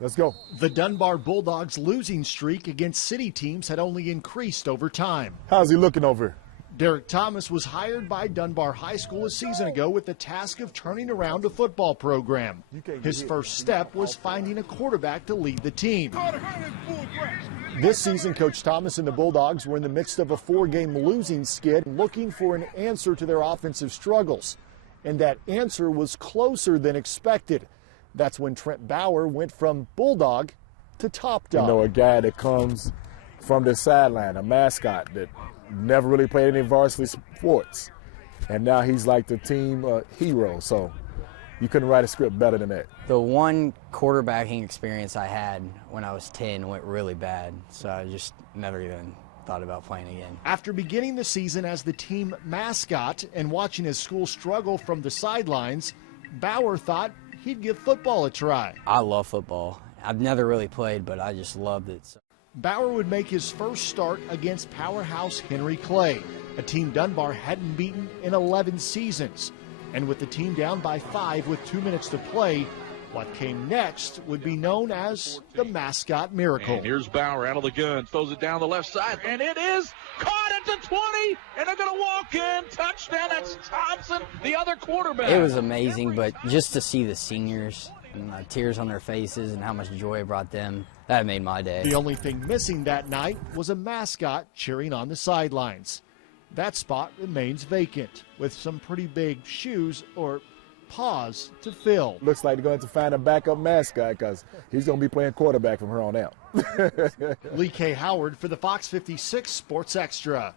Let's go. The Dunbar Bulldogs' losing streak against city teams had only increased over time. How's he looking over? Derek Thomas was hired by Dunbar High School a season ago with the task of turning around a football program. His first step was finding a quarterback to lead the team. This season, Coach Thomas and the Bulldogs were in the midst of a 4-game losing skid, looking for an answer to their offensive struggles. And that answer was closer than expected. That's when Trent Bauer went from Bulldog to Top Dog. You know, a guy that comes from the sideline, a mascot that never really played any varsity sports. And now he's like the team hero. So you couldn't write a script better than that. The one quarterbacking experience I had when I was 10 went really bad. So I just never even thought about playing again. After beginning the season as the team mascot and watching his school struggle from the sidelines, Bauer thought he'd give football a try. I love football. I've never really played, but I just loved it. Bauer would make his first start against powerhouse Henry Clay, a team Dunbar hadn't beaten in 11 seasons. And with the team down by 5 with 2 minutes to play, what came next would be known as the mascot miracle. And here's Bauer out of the gun, throws it down the left side, and it is caught at the 20, and they're going to walk in. Touchdown, that's Thompson, the other quarterback. It was amazing, but just to see the seniors and the tears on their faces and how much joy it brought them, that made my day. The only thing missing that night was a mascot cheering on the sidelines. That spot remains vacant, with some pretty big shoes or paws to fill. Looks like they're going to find a backup mascot because he's going to be playing quarterback from here on out. Lee K. Howard for the Fox 56 Sports Extra.